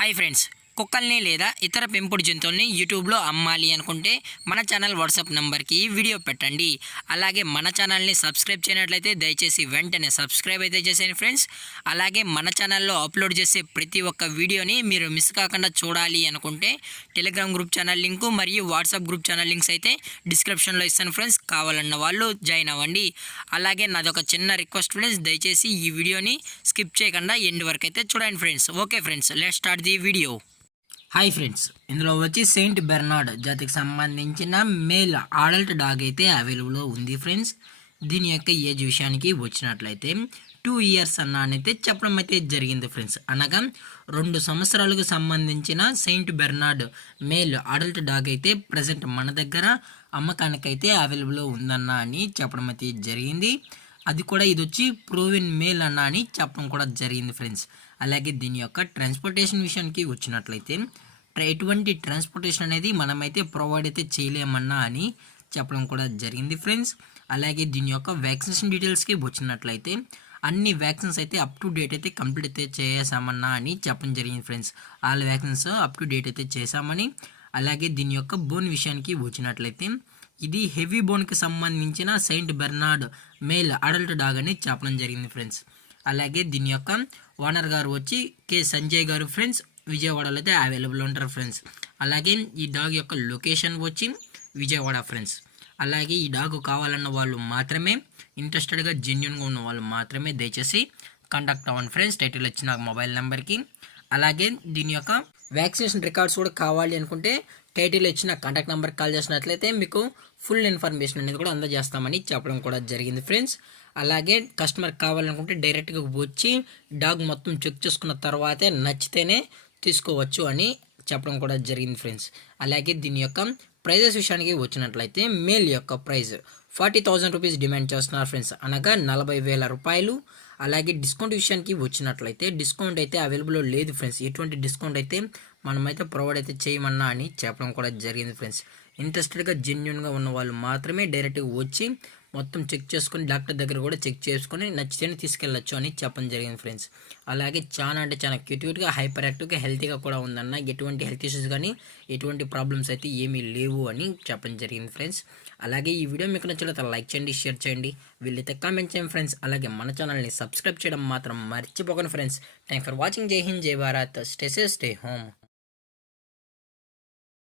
Hi friends, కుక్కల్ని లేదా ఇతర పెంపుడు జంతువుల్ని యూట్యూబ్లో అమ్మాలి అనుకుంటే మన ఛానల్ వాట్సాప్ నెంబర్కి వీడియో పెట్టండి. అలాగే మన ఛానల్ని సబ్స్క్రైబ్ చేయనట్లయితే దయచేసి వెంటనే సబ్స్క్రైబ్ అయితే చేసేయండి ఫ్రెండ్స్. అలాగే మన ఛానల్లో అప్లోడ్ చేసే ప్రతి ఒక్క వీడియోని మీరు మిస్ కాకుండా చూడాలి అనుకుంటే టెలిగ్రామ్ గ్రూప్ ఛానల్ లింకు మరియు వాట్సాప్ గ్రూప్ ఛానల్ లింక్స్ అయితే డిస్క్రిప్షన్లో ఇస్తాను ఫ్రెండ్స్. కావాలన్న వాళ్ళు జాయిన్ అవ్వండి. అలాగే నాదొక చిన్న రిక్వెస్ట్ ఫ్రెండ్స్, దయచేసి ఈ వీడియోని స్కిప్ చేయకుండా ఎండ్ వరకు అయితే చూడండి friends. Okay friends, let's start the video. Hi friends, ఇందులో వచ్చి సెయింట్ బెర్నార్డ్ జాతికి సంబంధించిన మేల్ అడల్ట్ డాగ్ అయితే అవైలబుల్లో ఉంది ఫ్రెండ్స్. దీని యొక్క ఏజ్ విషయానికి వచ్చినట్లయితే 2 years అయితే చెప్పడం అయితే జరిగింది ఫ్రెండ్స్. అనగా 2 సంవత్సరాలకు సంబంధించిన Saint Bernard male adult dog అయితే ప్రజెంట్ మన దగ్గర అమ్మకానికైతే అవైలబుల్లో ఉందన్న అని చెప్పడం అయితే జరిగింది. అది కూడా ఇది వచ్చి ప్రూవెన్ మేల్ అన్న అని చెప్పడం కూడా జరిగింది ఫ్రెండ్స్. అలాగే దీని యొక్క ట్రాన్స్పోర్టేషన్ విషయానికి వచ్చినట్లయితే ఎటువంటి ట్రాన్స్పోర్టేషన్ అనేది మనమైతే ప్రొవైడ్ అయితే చేయలేమన్నా అని చెప్పడం కూడా జరిగింది ఫ్రెండ్స్. అలాగే దీని యొక్క వ్యాక్సినేషన్ డీటెయిల్స్కి వచ్చినట్లయితే అన్ని వ్యాక్సిన్స్ అయితే అప్ టు డేట్ అయితే కంప్లీట్ అయితే చేసామన్నా అని చెప్పడం జరిగింది friends. All vaccines up to date అయితే చేసామని. అలాగే దీని యొక్క బోన్ విషయానికి వచ్చినట్లయితే ఇది హెవీ బోన్కి సంబంధించిన Saint Bernard male adult dog అని చెప్పడం జరిగింది ఫ్రెండ్స్. అలాగే దీని యొక్క ఓనర్ గారు వచ్చి కె సంజయ్ గారు ఫ్రెండ్స్, విజయవాడలో అయితే అవైలబుల్ ఉంటారు ఫ్రెండ్స్. అలాగే ఈ డాగ్ యొక్క లొకేషన్ వచ్చి విజయవాడ ఫ్రెండ్స్. అలాగే ఈ డాగ్ కావాలన్న వాళ్ళు మాత్రమే, ఇంట్రెస్టెడ్గా జెన్యున్గా ఉన్న వాళ్ళు మాత్రమే దయచేసి కాంటాక్ట్ అవ్వండి ఫ్రెండ్స్, టైటిల్ ఇచ్చిన మొబైల్ నెంబర్కి. అలాగే దీని యొక్క వ్యాక్సినేషన్ రికార్డ్స్ కూడా కావాలి అనుకుంటే టైటిల్ ఇచ్చిన కాంటాక్ట్ నెంబర్కి కాల్ చేసినట్లయితే మీకు ఫుల్ ఇన్ఫర్మేషన్ అనేది కూడా అందజేస్తామని చెప్పడం కూడా జరిగింది ఫ్రెండ్స్. అలాగే కస్టమర్ కావాలనుకుంటే డైరెక్ట్గా వచ్చి డాగ్ మొత్తం చెక్ చేసుకున్న తర్వాతే నచ్చితేనే తీసుకోవచ్చు అని చెప్పడం కూడా జరిగింది ఫ్రెండ్స్. అలాగే దీని యొక్క ప్రైజెస్ విషయానికి వచ్చినట్లయితే మేల్ యొక్క ప్రైస్ 40,000 రూపీస్ డిమాండ్ చేస్తున్నారు ఫ్రెండ్స్, అనగా 40,000 రూపాయలు. అలాగే డిస్కౌంట్ విషయానికి వచ్చినట్లయితే డిస్కౌంట్ అయితే అవైలబుల్లో లేదు ఫ్రెండ్స్. ఎటువంటి డిస్కౌంట్ అయితే మనమైతే ప్రొవైడ్ అయితే చేయమన్నా అని చెప్పడం కూడా జరిగింది ఫ్రెండ్స్. ఇంట్రెస్టెడ్గా జెన్యున్గా ఉన్న వాళ్ళు మాత్రమే డైరెక్ట్గా వచ్చి మొత్తం చెక్ చేసుకొని డాక్టర్ దగ్గర కూడా చెక్ చేసుకొని నచ్చితేనే తీసుకెళ్ళచ్చు అని చెప్పడం జరిగింది ఫ్రెండ్స్. అలాగే చాలా క్యూట్గా, హైపర్ యాక్టివ్గా, హెల్తీగా కూడా ఉందన్న. ఎటువంటి హెల్త్ ఇష్యూస్ కానీ ఎటువంటి ప్రాబ్లమ్స్ అయితే ఏమీ లేవు అని చెప్పడం జరిగింది ఫ్రెండ్స్. అలాగే ఈ వీడియో మీకు నచ్చినట్లయితే లైక్ చేయండి, షేర్ చేయండి, వీళ్ళైతే కామెంట్ చేయండి ఫ్రెండ్స్. అలాగే మన ఛానల్ని సబ్స్క్రైబ్ చేయడం మాత్రం మర్చిపోకండి ఫ్రెండ్స్. Thank for watching. జై హింద్, జై Bharat, stay safe, stay home.